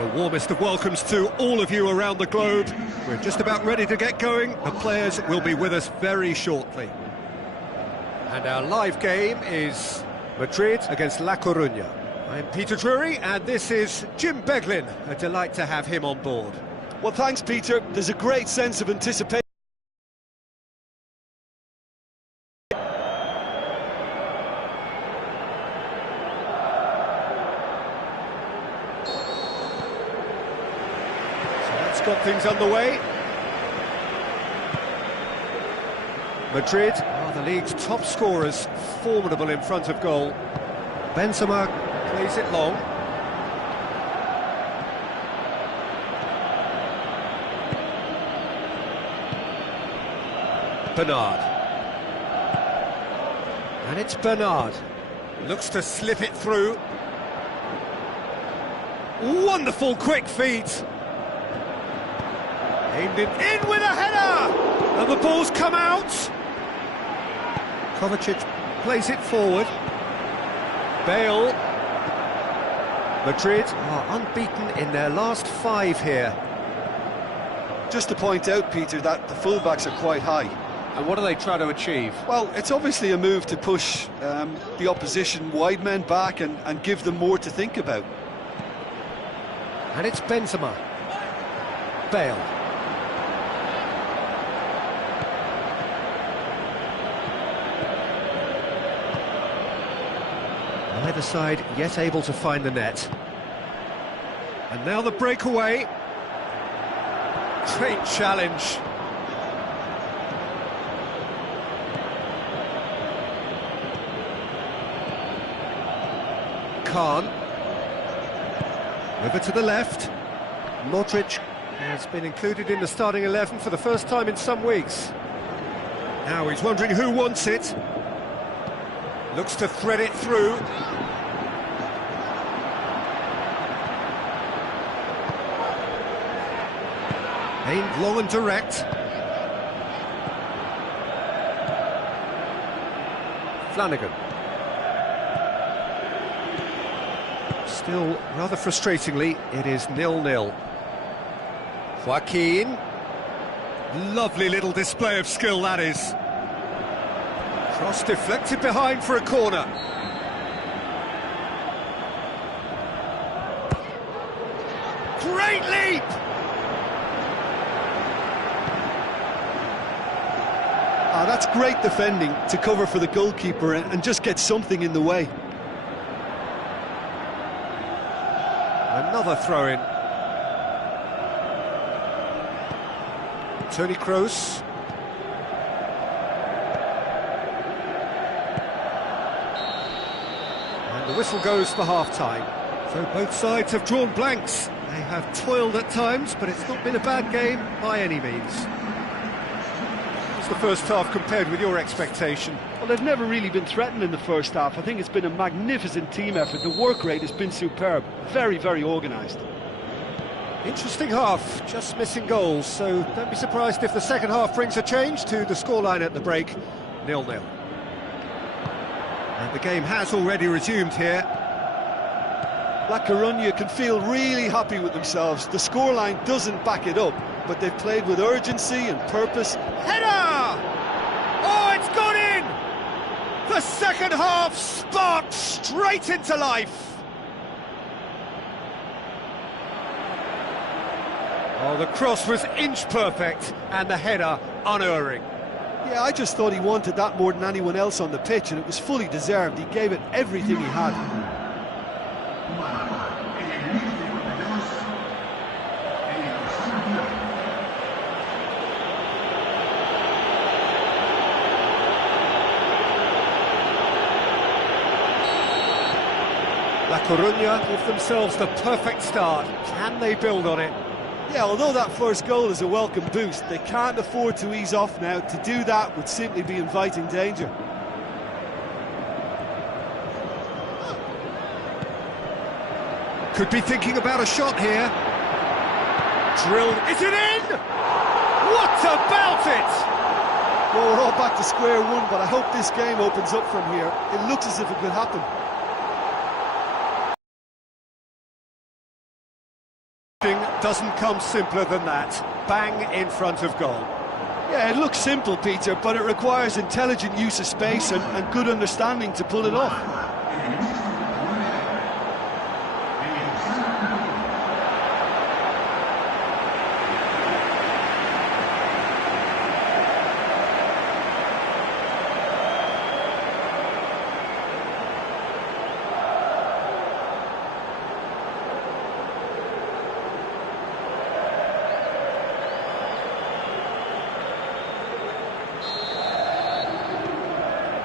The warmest of welcomes to all of you around the globe. We're just about ready to get going. The players will be with us very shortly. And our live game is Madrid against La Coruña. I'm Peter Drury, and this is Jim Beglin. A delight to have him on board. Well, thanks, Peter. There's a great sense of anticipation. Got things underway. Madrid are the league's top scorers, formidable in front of goal. Benzema plays it long. Bernard. And it's Bernard. Looks to slip it through. Wonderful quick feet. Aimed it in with a header! And the ball's come out! Kovacic plays it forward. Bale. Madrid are unbeaten in their last 5 here. Just to point out, Peter, that the fullbacks are quite high. And what do they try to achieve? Well, it's obviously a move to push the opposition wide men back and give them more to think about. And it's Benzema. Bale. Neither side yet able to find the net. And now the breakaway. Great challenge. Khan. Over to the left. Modric has been included in the starting 11 for the first time in some weeks. Now he's wondering who wants it. Looks to thread it through. Aimed long and direct. Flanagan. Still, rather frustratingly, it is 0-0. Joaquin. Lovely little display of skill, that is. Cross deflected behind for a corner. Great leap! That's great defending to cover for the goalkeeper and just get something in the way. Another throw-in. Toni Kroos. The whistle goes for half-time. So both sides have drawn blanks. They have toiled at times, but it's not been a bad game by any means. How's the first half compared with your expectation? Well, they've never really been threatened in the first half. I think it's been a magnificent team effort. The work rate has been superb. Very, very organised. Interesting half, just missing goals, so don't be surprised if the second half brings a change to the scoreline at the break, 0-0. And the game has already resumed here. La Coruña can feel really happy with themselves. The scoreline doesn't back it up, but they've played with urgency and purpose. Header! Oh, it's gone in! The second half sparked straight into life. Oh, the cross was inch perfect, and the header unerring. Yeah, I just thought he wanted that more than anyone else on the pitch, and it was fully deserved. He gave it everything he had. La Coruña give themselves the perfect start. Can they build on it? Yeah, although that first goal is a welcome boost, they can't afford to ease off now. To do that would simply be inviting danger. Could be thinking about a shot here. Drilled. Is it in? What about it? Well, we're all back to square one, but I hope this game opens up from here. It looks as if it could happen. doesn't come simpler than that. Bang in front of goal. Yeah, it looks simple, Peter, but it requires intelligent use of space and good understanding to pull it off.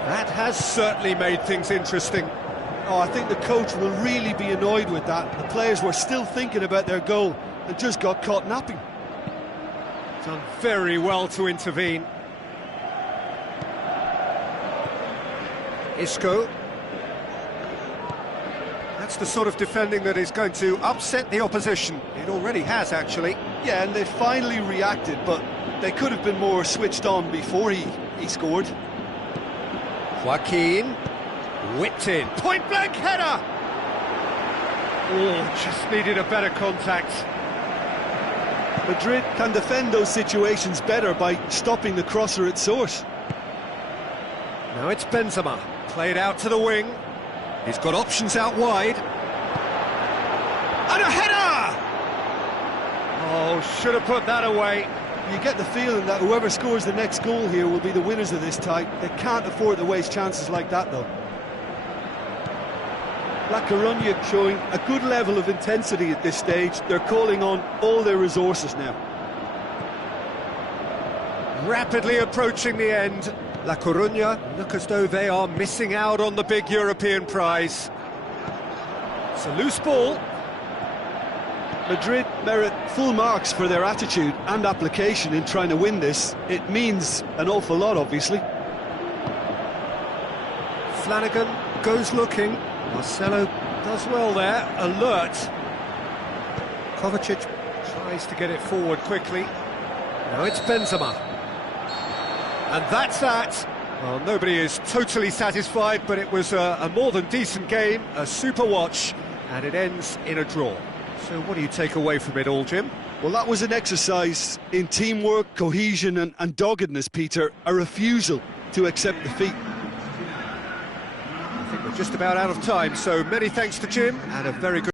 That has certainly made things interesting. Oh, I think the coach will really be annoyed with that. The players were still thinking about their goal and just got caught napping. Done very well to intervene. Isco. That's the sort of defending that is going to upset the opposition. It already has, actually. Yeah, and they finally reacted, but they could have been more switched on before he scored. Joaquin, whipped in, point-blank header! Oh, just needed a better contact. Madrid can defend those situations better by stopping the crosser at source. Now it's Benzema, played out to the wing. He's got options out wide. And a header! Oh, should have put that away. You get the feeling that whoever scores the next goal here will be the winners of this tie. They can't afford to waste chances like that, though. La Coruña showing a good level of intensity at this stage. They're calling on all their resources now. Rapidly approaching the end. La Coruña look as though they are missing out on the big European prize. It's a loose ball. Madrid merit full marks for their attitude and application in trying to win this. It means an awful lot, obviously. Flanagan goes looking. Marcelo does well there, alert. Kovacic tries to get it forward quickly. Now it's Benzema. And that's that. Well, nobody is totally satisfied, but it was a more than decent game, a super watch, and it ends in a draw. So what do you take away from it all, Jim? Well, that was an exercise in teamwork, cohesion and doggedness, Peter. A refusal to accept defeat. I think we're just about out of time, so many thanks to Jim, and a very good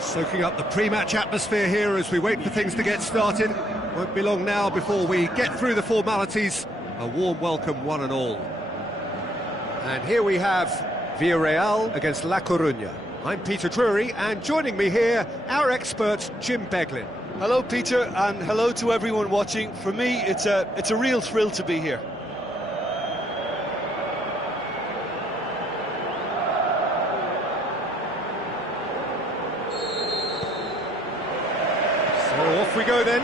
Soaking up the pre-match atmosphere here as we wait for things to get started. Won't be long now before we get through the formalities. A warm welcome, one and all. And here we have Villarreal against La Coruña. I'm Peter Drury, and joining me here, our expert, Jim Beglin. Hello, Peter, and hello to everyone watching. For me, it's a real thrill to be here. So off we go then.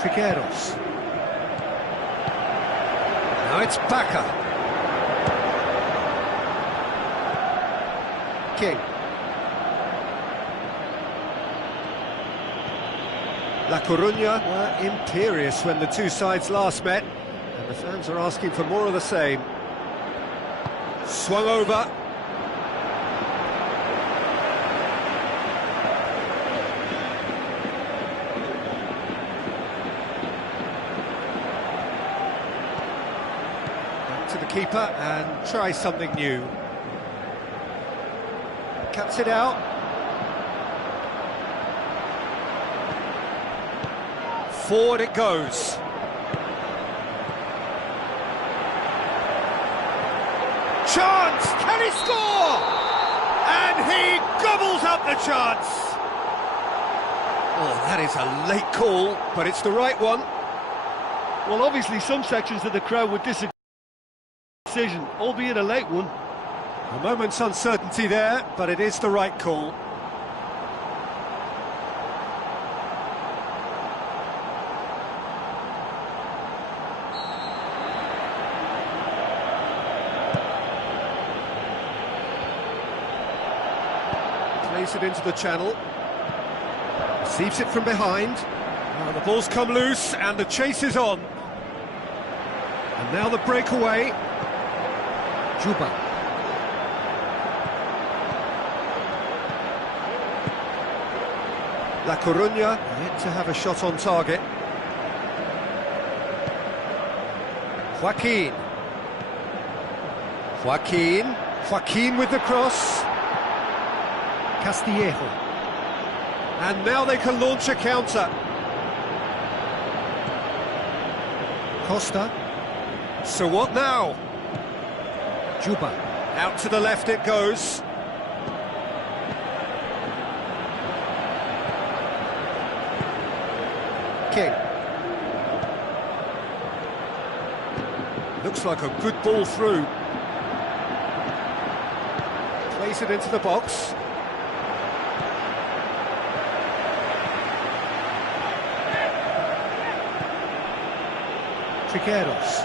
Trigueros. Now it's Paca. King. La Coruña were imperious when the two sides last met, and the fans are asking for more of the same. Swung over. Back to the keeper and try something new. Cuts it out. Forward it goes. Chance! Can he score? And he gobbles up the chance. Oh, that is a late call, but it's the right one. Well, obviously some sections of the crowd would disagree with the decision, albeit a late one. A moment's uncertainty there, but it is the right call. Plays it into the channel. Receives it from behind. Now the ball's come loose and the chase is on. And now the breakaway. Juba. La Coruña yet to have a shot on target. Joaquin. Joaquin with the cross. Castillejo. And now they can launch a counter. Costa. So what now? Juba. Out to the left it goes. King. Looks like a good ball through. Plays it into the box. Trigueros.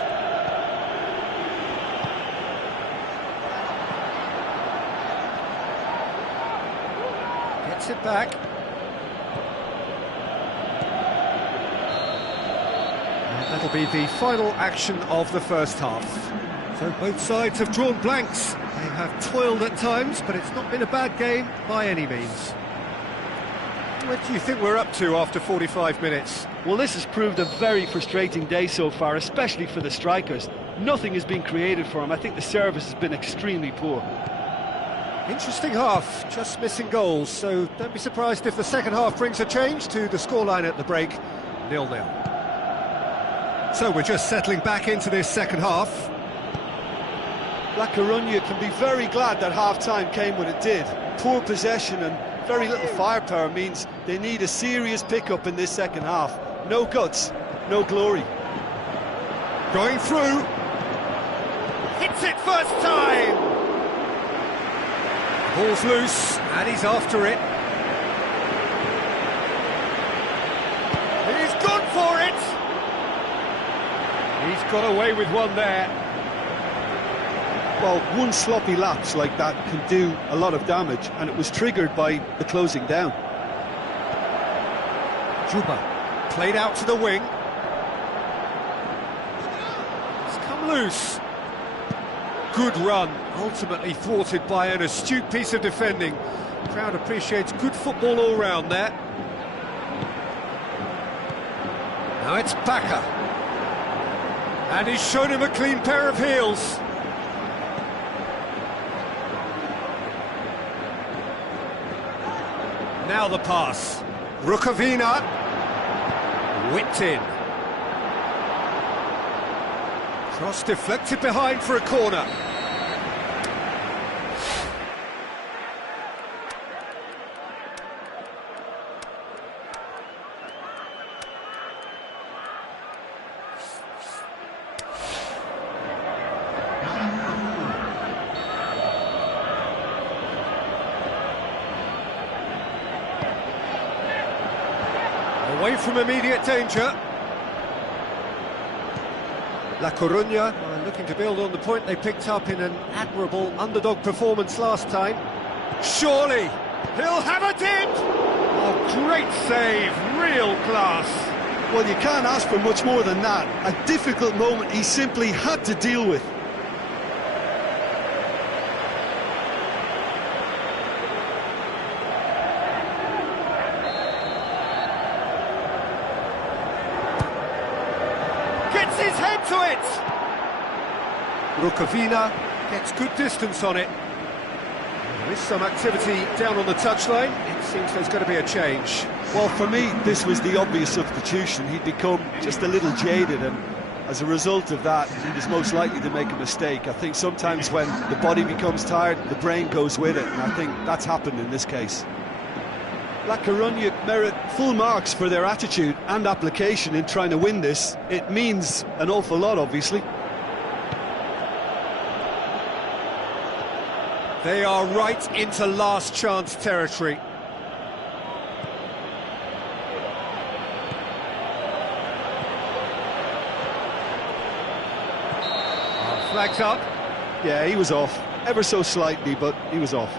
Gets it back. That'll be the final action of the first half. So both sides have drawn blanks. They have toiled at times, but it's not been a bad game by any means. What do you think we're up to after 45 minutes? Well, this has proved a very frustrating day so far, especially for the strikers. Nothing has been created for them. I think the service has been extremely poor. Interesting half, just missing goals, so don't be surprised if the second half brings a change to the scoreline at the break, 0-0. So we're just settling back into this second half. La Coruña can be very glad that half-time came when it did. Poor possession and very little firepower means they need a serious pickup in this second half. No guts, no glory. Going through. Hits it first time! Ball's loose, and he's after it. He's gone for it! He's got away with one there. Well, one sloppy lapse like that can do a lot of damage, and it was triggered by the closing down. Juba, played out to the wing. It's come loose. Good run, ultimately thwarted by an astute piece of defending. The crowd appreciates good football all round there. Now it's Paca. And he's shown him a clean pair of heels. Now the pass. Rukavina. Whipped in. Cross deflected behind for a corner. Away from immediate danger. La Coruña are looking to build on the point they picked up in an admirable underdog performance last time. Surely, he'll have it in! Oh, great save, real class. Well, you can't ask for much more than that. A difficult moment he simply had to deal with. Gets his head to it! Rukavina gets good distance on it. There is some activity down on the touchline. It seems there's going to be a change. Well, for me, this was the obvious substitution. He'd become just a little jaded, and as a result of that, he was most likely to make a mistake. I think sometimes when the body becomes tired, the brain goes with it, and I think that's happened in this case. La Coruña merit full marks for their attitude and application in trying to win this. It means an awful lot, obviously. They are right into last chance territory. Flags up. Yeah, he was off. Ever so slightly, but he was off.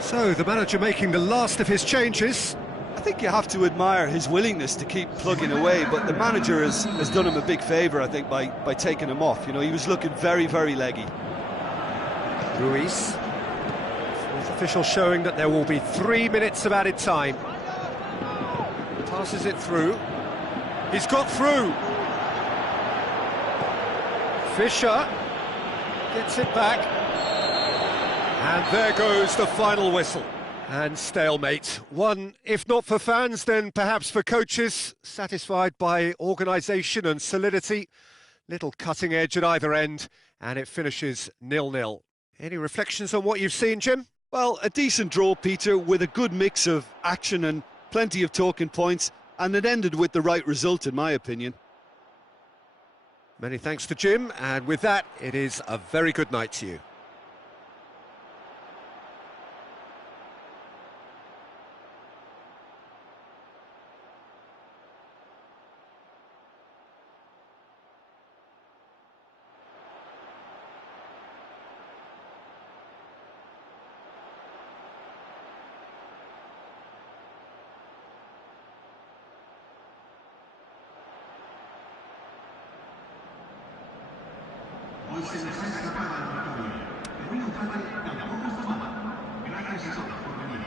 So, the manager making the last of his changes. I think you have to admire his willingness to keep plugging away, but the manager has done him a big favour, I think, by taking him off. You know, he was looking very, very leggy. Ruiz. Fourth official showing that there will be 3 minutes of added time. Passes it through. He's got through. Fisher gets it back. And there goes the final whistle. And stalemate. One, if not for fans, then perhaps for coaches, satisfied by organisation and solidity. Little cutting edge at either end, and it finishes 0-0. Any reflections on what you've seen, Jim? Well, a decent draw, Peter, with a good mix of action and plenty of talking points, and it ended with the right result, in my opinion. Many thanks to Jim, and with that, it is a very good night to you. Hoy se nos ha escapado la victoria. Pero hoy tampoco está mal. Gracias a todos por venir.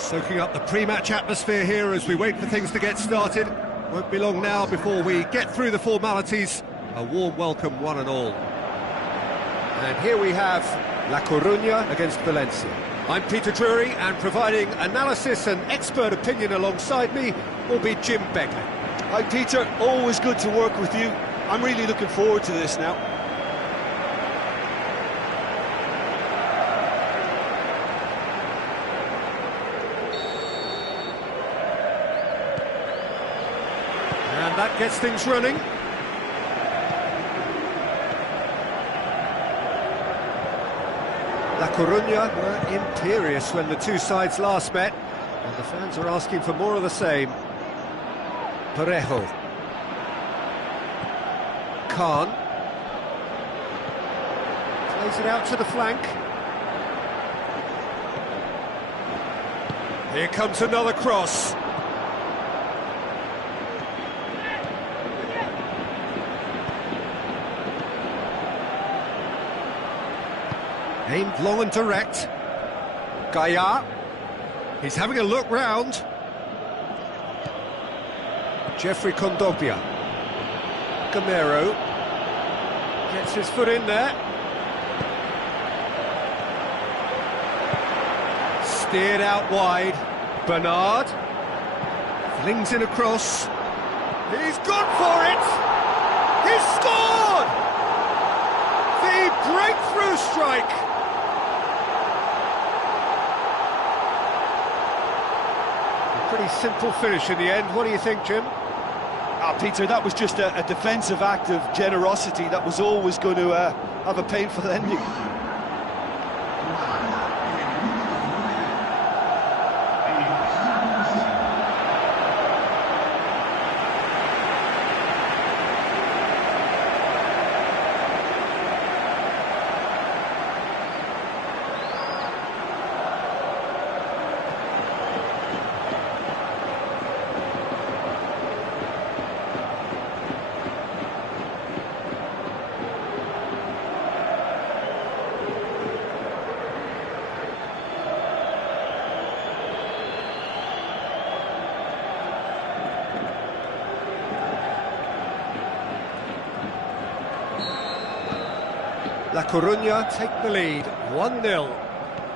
Soaking up the pre-match atmosphere here as we wait for things to get started. Won't be long now before we get through the formalities. A warm welcome, one and all. And here we have La Coruña against Valencia. I'm Peter Drury, and providing analysis and expert opinion alongside me will be Jim Becker. Hi Peter, always good to work with you. I'm really looking forward to this now. And that gets things running. La Coruña were imperious when the two sides last met, and the fans are asking for more of the same. Parejo. Khan. Plays it out to the flank. Here comes another cross. Aimed long and direct. Gaia. He's having a look round. Jeffrey Kondogbia. Gamero. Gets his foot in there. Steered out wide. Bernard. Flings in a cross. He's gone for it! He's scored! The breakthrough strike! Pretty simple finish in the end. What do you think, Jim? Peter, that was just a defensive act of generosity that was always going to have a painful ending. La Coruña take the lead, 1-0.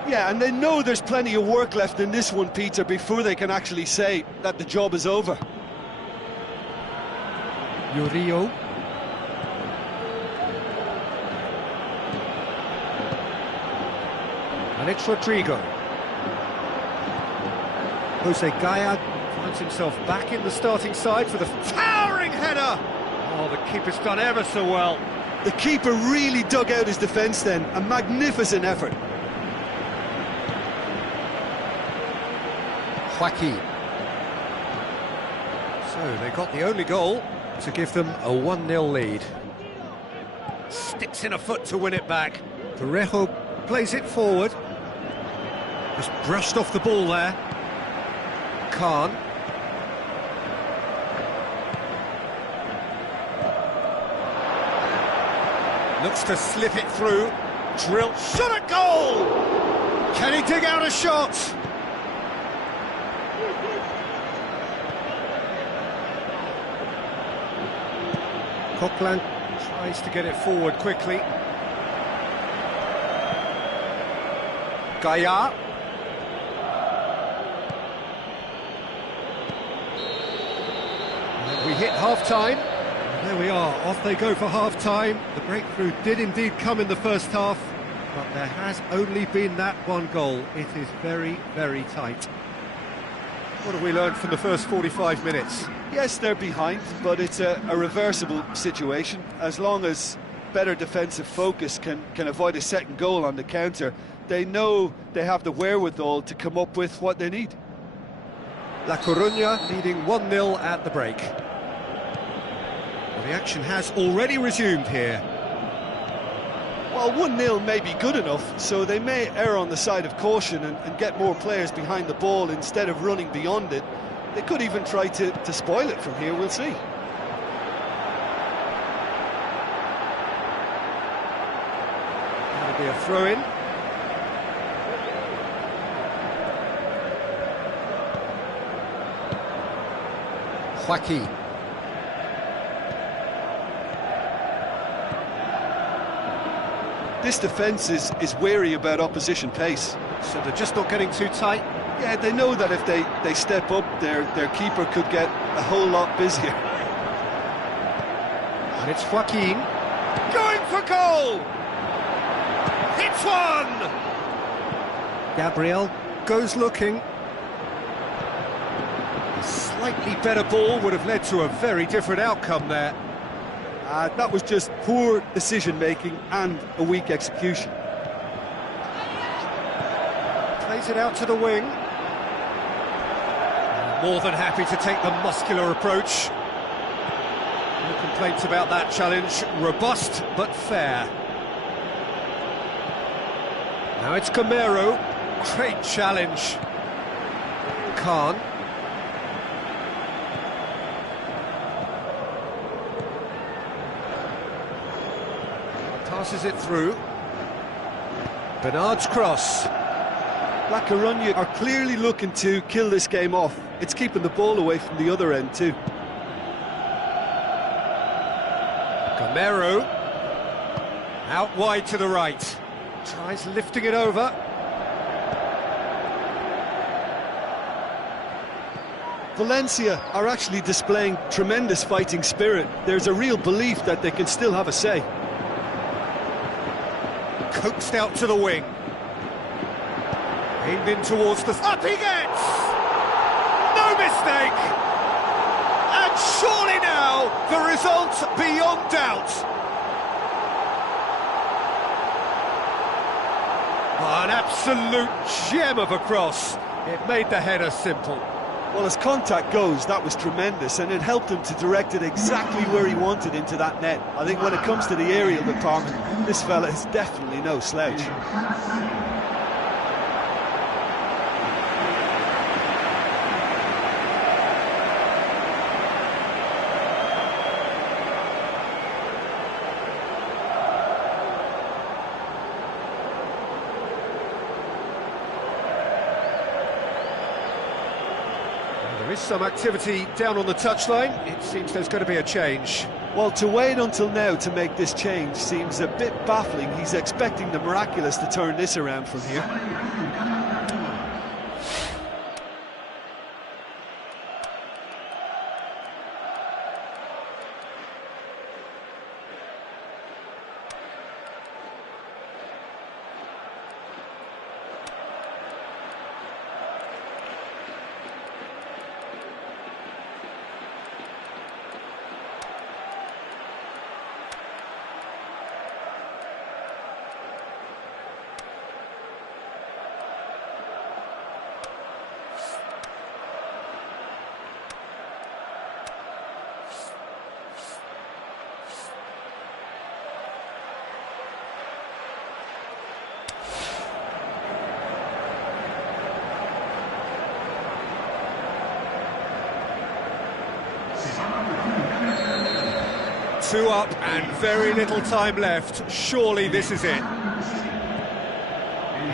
Yeah, and they know there's plenty of work left in this one, Peter, before they can actually say that the job is over. Murillo. And it's Rodrigo. Jose Gaia finds himself back in the starting side for the towering header! Oh, the keeper's done ever so well. The keeper really dug out his defence then, a magnificent effort. Joaquin. So they got the only goal to give them a 1-0 lead. Sticks in a foot to win it back. Parejo plays it forward. Just brushed off the ball there. Khan. Looks to slip it through. Drill. Shot at goal! Can he dig out a shot? Coquelin tries to get it forward quickly. Gaia. And we hit half-time. There we are, off they go for half-time. The breakthrough did indeed come in the first half, but there has only been that one goal. It is very, very tight. What have we learned from the first 45 minutes? Yes, they're behind, but it's a reversible situation. As long as better defensive focus can avoid a second goal on the counter, they know they have the wherewithal to come up with what they need. La Coruña leading 1-0 at the break. The action has already resumed here. Well, 1-0 may be good enough, so they may err on the side of caution and get more players behind the ball instead of running beyond it. They could even try to spoil it from here, we'll see. That'll be a throw-in. Joaquin. This defence is wary about opposition pace. So they're just not getting too tight. Yeah, they know that if they step up, their keeper could get a whole lot busier. And it's Joaquin. Going for goal! Hits one! Gabriel goes looking. A slightly better ball would have led to a very different outcome there. That was just poor decision-making and a weak execution. Plays it out to the wing. More than happy to take the muscular approach. No complaints about that challenge. Robust but fair. Now it's Gamero. Great challenge. Khan. Passes it through. Bernard's cross. La Coruña are clearly looking to kill this game off. It's keeping the ball away from the other end too. Gamero. Out wide to the right. Tries lifting it over. Valencia are actually displaying tremendous fighting spirit. There's a real belief that they can still have a say. Coaxed out to the wing. Aimed in towards the... Up he gets! No mistake! And surely now, the result beyond doubt. An absolute gem of a cross. It made the header simple. Well, as contact goes, that was tremendous, and it helped him to direct it exactly where he wanted into that net. I think when it comes to the aerial department, this fella is definitely no slouch. There is some activity down on the touchline. It seems there's going to be a change. Well, to wait until now to make this change seems a bit baffling. He's expecting the miraculous to turn this around from here. Two up and very little time left. Surely this is it.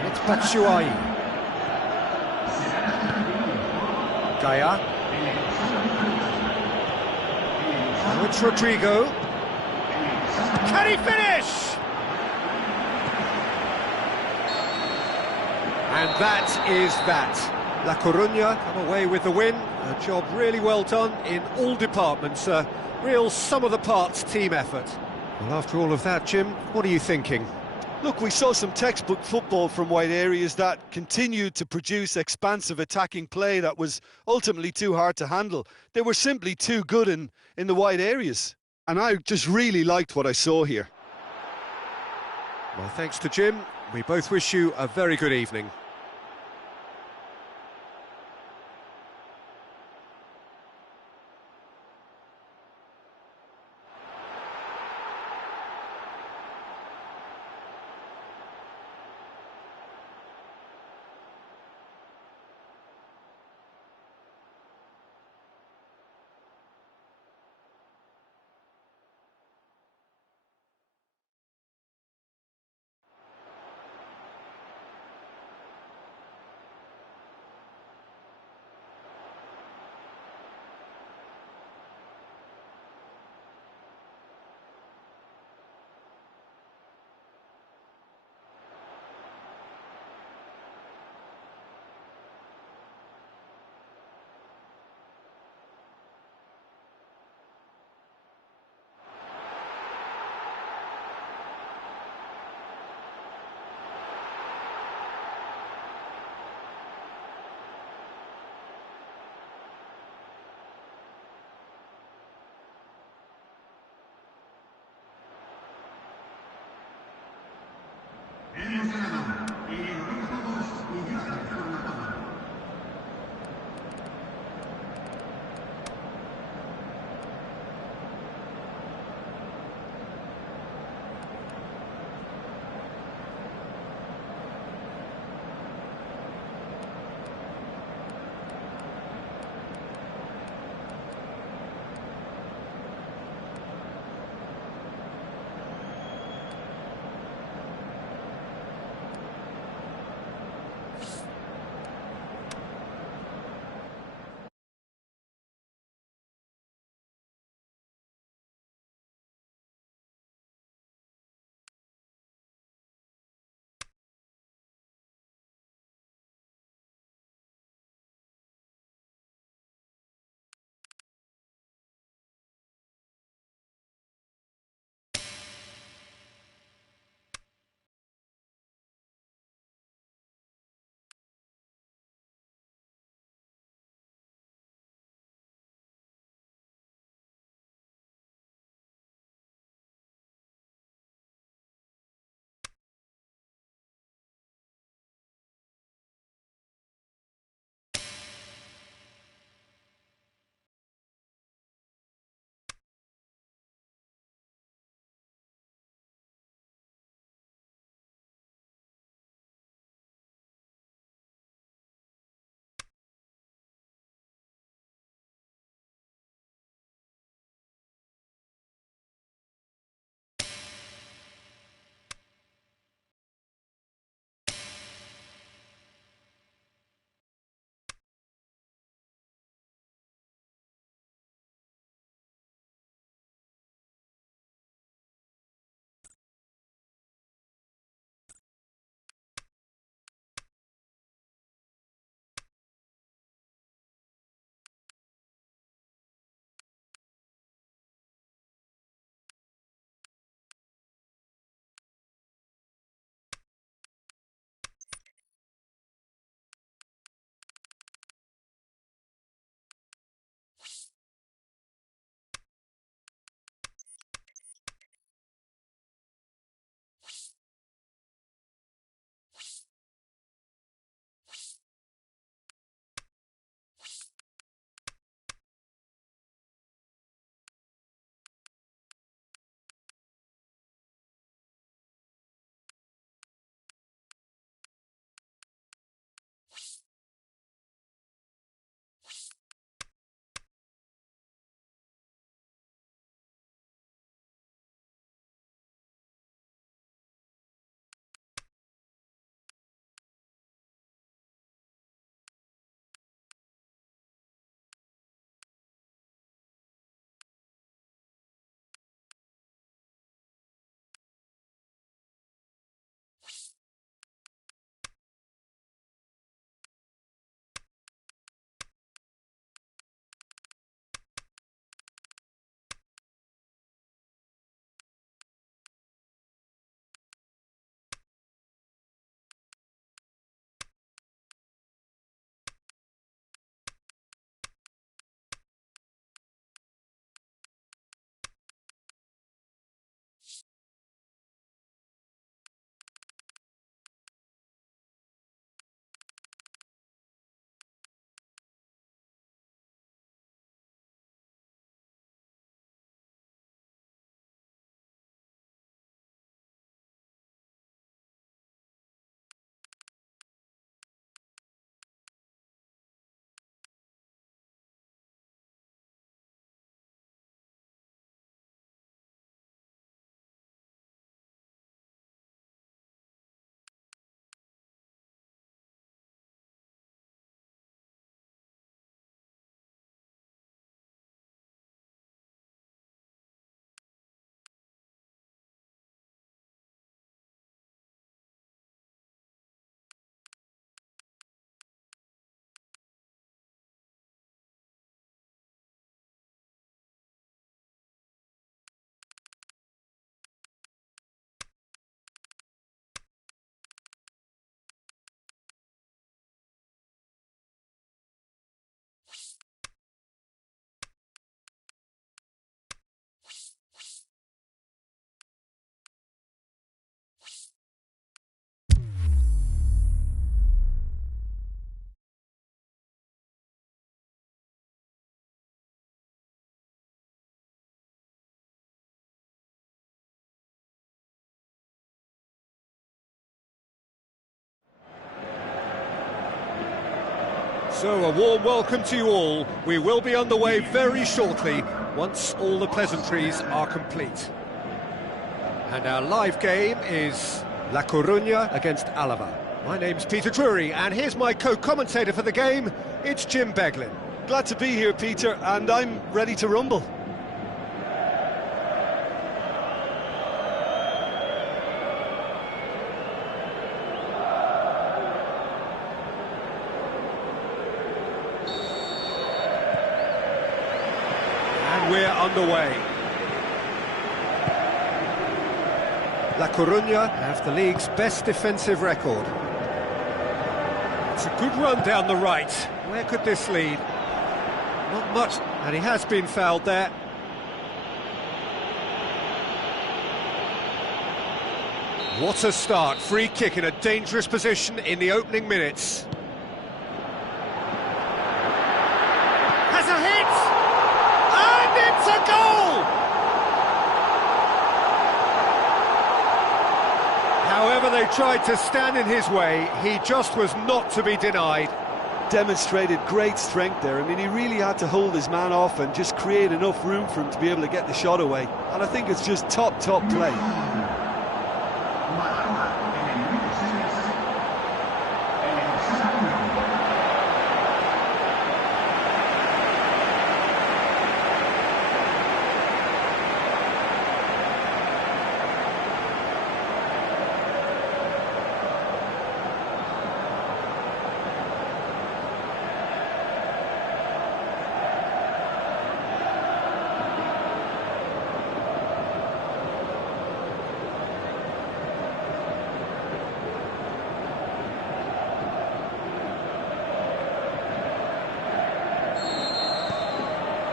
It's Batshuayi. Gaya. Now it's Rodrigo. Can he finish? And that is that. La Coruña come away with the win. A job really well done in all departments. Real sum-of-the-parts team effort. Well, after all of that, Jim, what are you thinking? Look, we saw some textbook football from wide areas that continued to produce expansive attacking play that was ultimately too hard to handle. They were simply too good in the wide areas. And I just really liked what I saw here. Well, thanks to Jim. We both wish you a very good evening. Hemos ganado y enhorabuena a todos y gracias por la tabla. So a warm welcome to you all. We will be underway very shortly once all the pleasantries are complete. And our live game is La Coruña against Álava. My name's Peter Drury, and here's my co-commentator for the game, it's Jim Beglin. Glad to be here, Peter, and I'm ready to rumble. And we're underway. La Coruña have the league's best defensive record. It's a good run down the right. Where could this lead? Not much, and he has been fouled there. What a start. Free kick in a dangerous position in the opening minutes. Has a hit! And it's a goal! However they tried to stand in his way, he just was not to be denied. Demonstrated great strength there. I mean, he really had to hold his man off and just create enough room for him to be able to get the shot away. And I think it's just top play.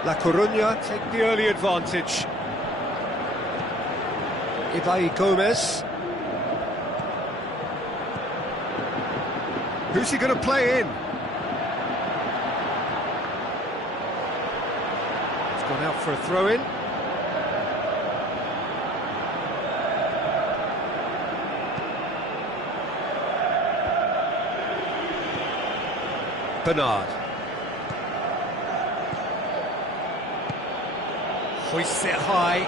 La Coruña take the early advantage. Ibai Gomez. Who's he going to play in? It's gone out for a throw-in. Bernard. Hoists it high.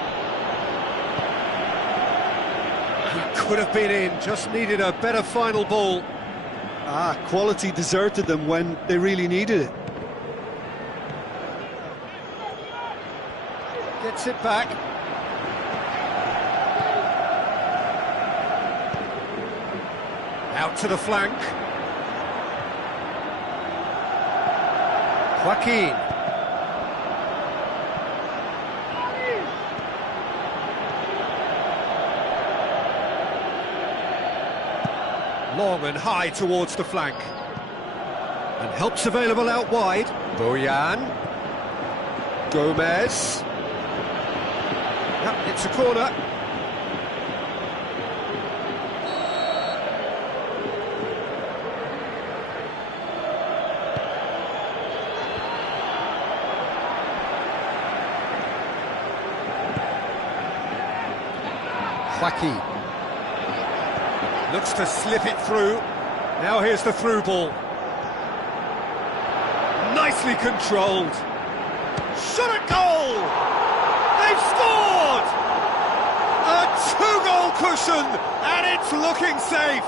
He could have been in, just needed a better final ball. Quality deserted them when they really needed it. Gets it back. Out to the flank. Joaquin. Long and high towards the flank. And help's available out wide. Bojan. Gomez. Yep, it's a corner. Joaquin. Looks to slip it through. Now here's the through ball. Nicely controlled. Shot at goal! They've scored! A two-goal cushion, and it's looking safe.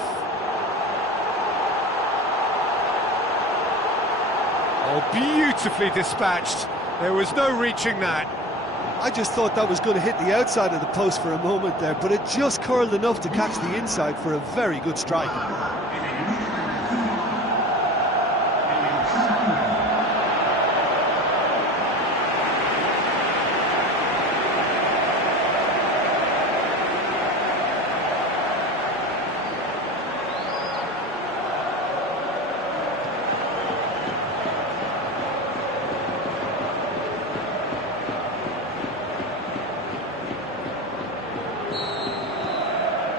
Oh, beautifully dispatched. There was no reaching that. I just thought that was going to hit the outside of the post for a moment there, but it just curled enough to catch the inside for a very good strike.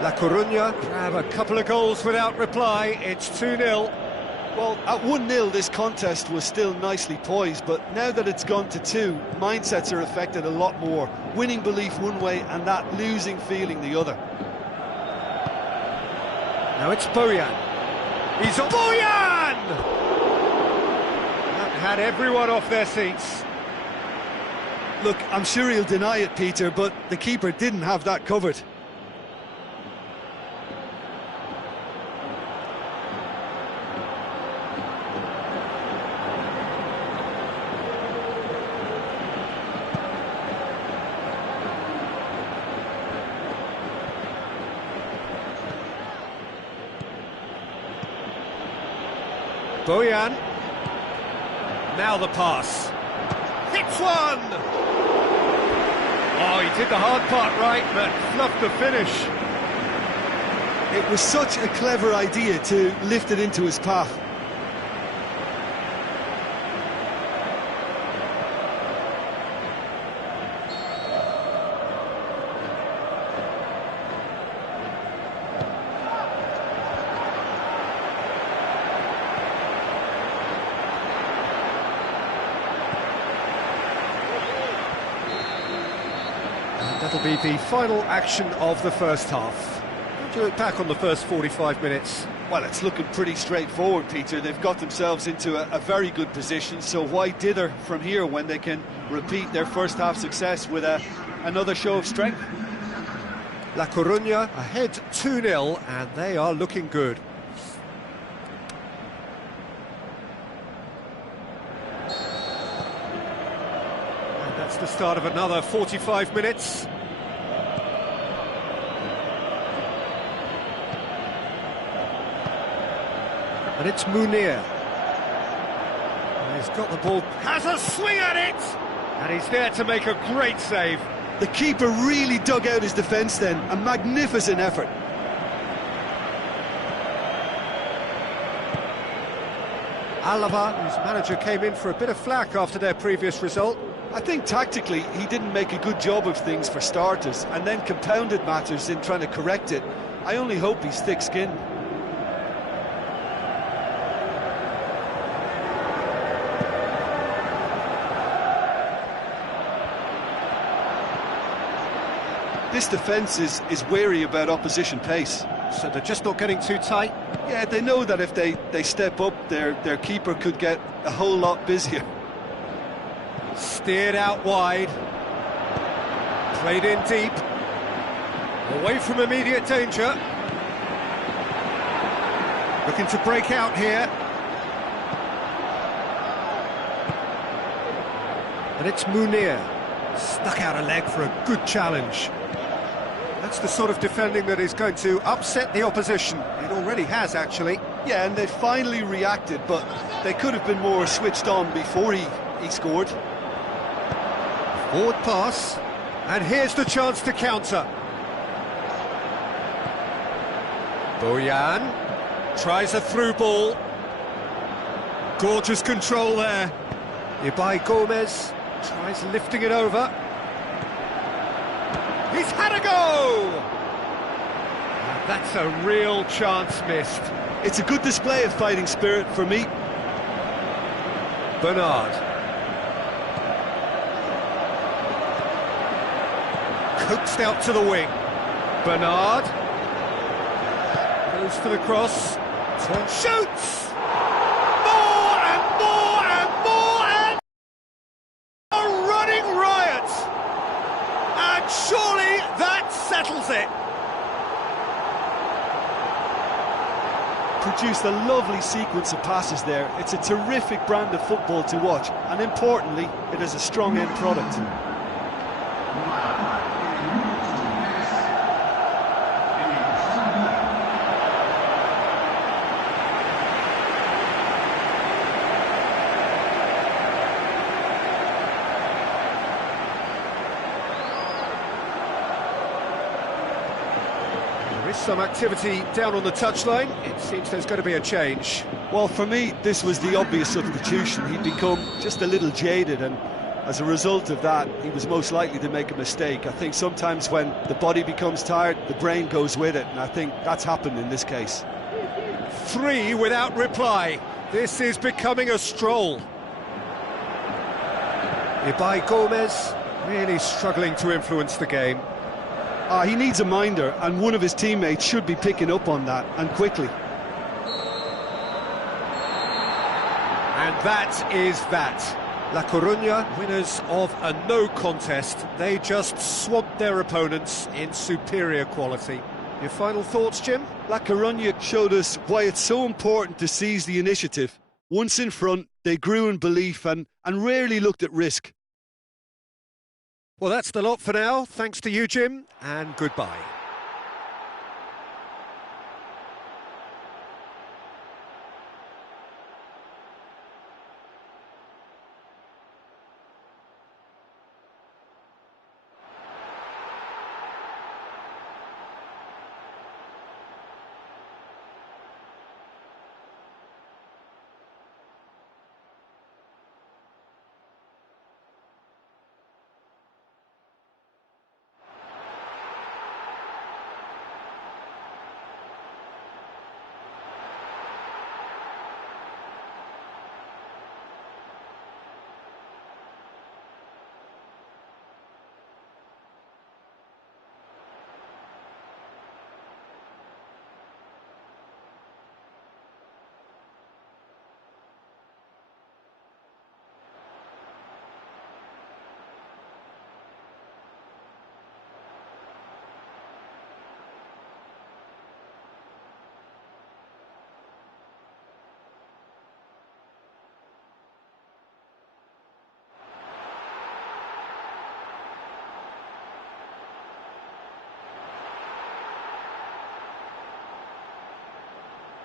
La Coruña grab a couple of goals without reply. It's 2-0. Well, at 1-0 this contest was still nicely poised, but now that it's gone to 2, mindsets are affected a lot more. Winning belief one way and that losing feeling the other. Now it's Bojan. He's on. Bojan! had everyone off their seats. Look, I'm sure he'll deny it, Peter, but the keeper didn't have that covered. Bojan. Now the pass. Hits one! Oh, he did the hard part right, but fluffed the finish. It was such a clever idea to lift it into his path. That'll be the final action of the first half. How do you look back on the first 45 minutes? Well, it's looking pretty straightforward, Peter. They've got themselves into a very good position, so why dither from here when they can repeat their first half success with another show of strength? La Coruña ahead 2-0, and they are looking good. And that's the start of another 45 minutes. And it's Munir. He's got the ball, has a swing at it! And he's there to make a great save. The keeper really dug out his defence then, a magnificent effort. Alaba, whose manager came in for a bit of flack after their previous result. I think tactically he didn't make a good job of things for starters, and then compounded matters in trying to correct it. I only hope he's thick-skinned. This defence is wary about opposition pace. So they're just not getting too tight? Yeah, they know that if they step up, their keeper could get a whole lot busier. Steered out wide. Played in deep. Away from immediate danger. Looking to break out here. And it's Munir. Stuck out a leg for a good challenge. That's the sort of defending that is going to upset the opposition. It already has, actually. Yeah, and they finally reacted, but they could have been more switched on before he scored. Forward pass, and here's the chance to counter. Bojan tries a through ball. Gorgeous control there. Ibai Gomez tries lifting it over. He's had a go! And that's a real chance missed. It's a good display of fighting spirit for me. Bernard. Coaxed out to the wing. Bernard. Goes for the cross. Shoots! More and more and more and... a running riot! And surely that settles it. Produced a lovely sequence of passes there. It's a terrific brand of football to watch, and importantly, it is a strong end product. Some activity down on the touchline. It seems there's going to be a change. Well, for me, this was the obvious substitution. He'd become just a little jaded, and as a result of that, he was most likely to make a mistake. I think sometimes when the body becomes tired, the brain goes with it, and I think that's happened in this case. 3 without reply. This is becoming a stroll. Ibai Gomez really struggling to influence the game. He needs a minder, and one of his teammates should be picking up on that, and quickly. And that is that. La Coruña, winners of a no contest. They just swamped their opponents in superior quality. Your final thoughts, Jim? La Coruña showed us why it's so important to seize the initiative. Once in front, they grew in belief and rarely looked at risk. Well, that's the lot for now. Thanks to you, Jim, and goodbye.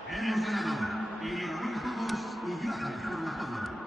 Hemos ganado y enhorabuena a todos y gracias por la todo.